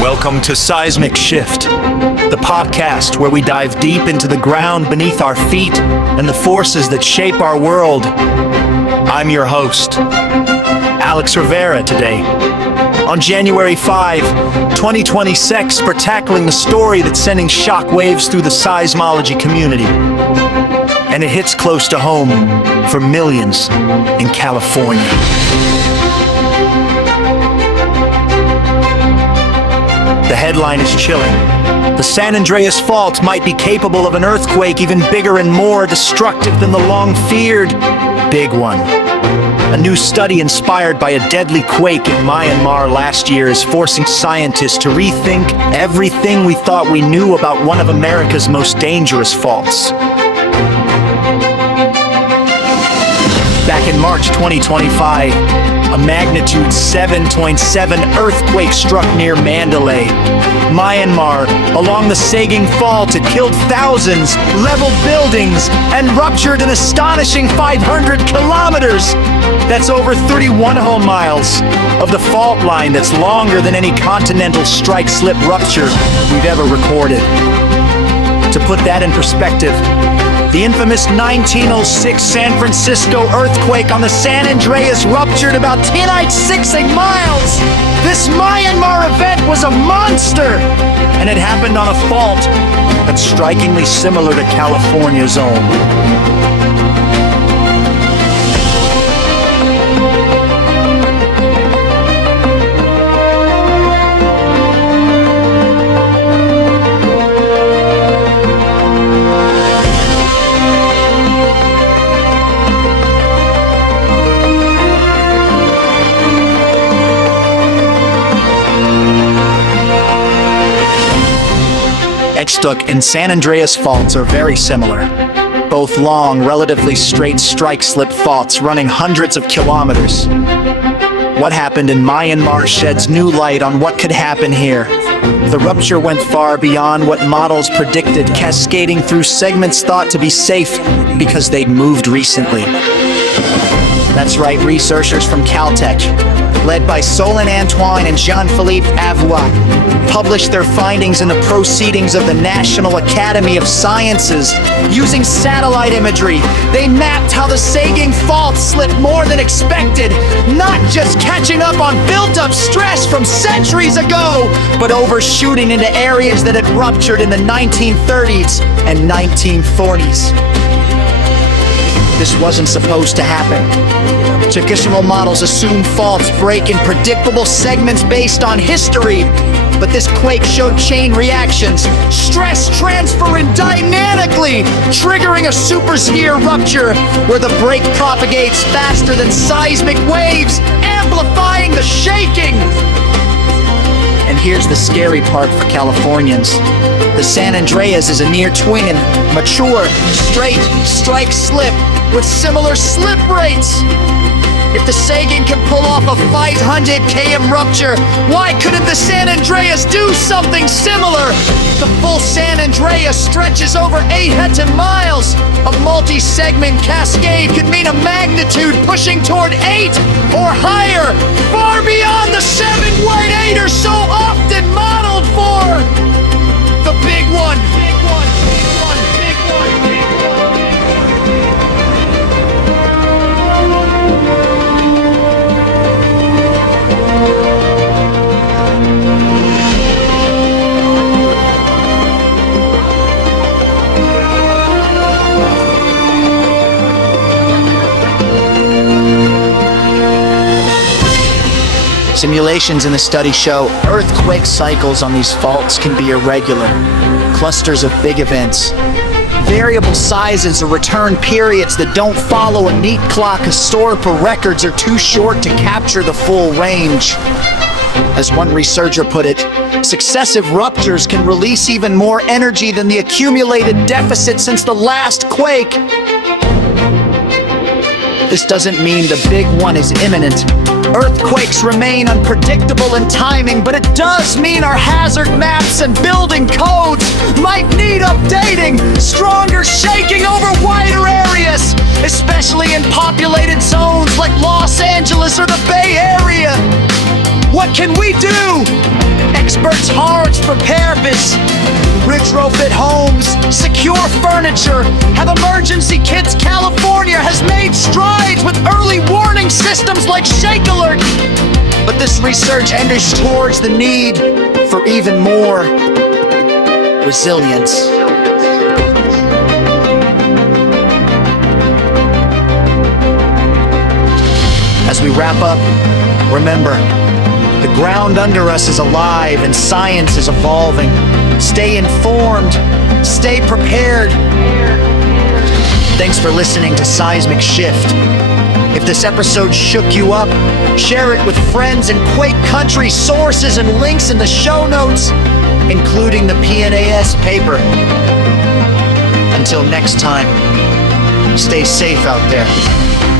Welcome to Seismic Shift, the podcast where we dive deep into the ground beneath our feet and the forces that shape our world. I'm your host, Alex Rivera, today. On January 5, 2026, we're tackling the story that's sending shockwaves through the seismology community. And it hits close to home for millions in California. The headline is chilling. The San Andreas Fault might be capable of an earthquake even bigger and more destructive than the long-feared Big One. A new study inspired by a deadly quake in Myanmar last year is forcing scientists to rethink everything we thought we knew about one of America's most dangerous faults. Back in March 2025, a magnitude 7.7 earthquake struck near Mandalay, Myanmar. Along the sagging fault, it killed thousands, leveled buildings, and ruptured an astonishing 500 kilometers. That's over 31 whole miles of the fault line that's longer than any continental strike-slip rupture we've ever recorded. To put that in perspective, the infamous 1906 San Francisco earthquake on the San Andreas ruptured about 10.68 miles. This Myanmar event was a monster, and it happened on a fault that's strikingly similar to California's own. Stuck and San Andreas faults are very similar. Both long, relatively straight strike-slip faults running hundreds of kilometers. What happened in Myanmar sheds new light on what could happen here. The rupture went far beyond what models predicted, cascading through segments thought to be safe because they'd moved recently. That's right, researchers from Caltech, led by Solon Antoine and Jean-Philippe Avoua, published their findings in the Proceedings of the National Academy of Sciences. Using satellite imagery, they mapped how the sagging fault slipped more than expected, not just catching up on built-up stress from centuries ago, but overshooting into areas that had ruptured in the 1930s and 1940s. This wasn't supposed to happen. Traditional models assume faults break in predictable segments based on history, but this quake showed chain reactions, stress transferring dynamically, triggering a supersphere rupture where the break propagates faster than seismic waves, amplifying the shaking. And here's the scary part for Californians. The San Andreas is a near twin, mature, straight, strike-slip, with similar slip rates. If the sagging can pull off a 500 km rupture, why couldn't the San Andreas do something similar? The full San Andreas stretches over 800 miles. A multi-segment cascade could mean a magnitude pushing toward 8 or higher, far beyond the 7.8 or so often modeled for. The big one. Big one. Big one. Big one. Big one. Simulations in the study show earthquake cycles on these faults can be irregular, clusters of big events, variable sizes or return periods that don't follow a neat clock. Historical records are too short to capture the full range. As one researcher put it, successive ruptures can release even more energy than the accumulated deficit since the last quake. This doesn't mean the big one is imminent. Earthquakes remain unpredictable in timing, but it does mean our hazard maps and building codes might need updating. Stronger shaking over wider areas, densely in populated zones like Los Angeles or the Bay Area. What can we do? Experts hard to prepare this. Retrofit homes, secure furniture, have emergency kits. California has made strides with early warning systems like Shake Alert. But this research underscores the need for even more resilience. As we wrap up, remember, the ground under us is alive and science is evolving. Stay informed, stay prepared. Thanks for listening to Seismic Shift. If this episode shook you up, share it with friends in Quake Country. Sources and links in the show notes, including the PNAS paper. Until next time, stay safe out there.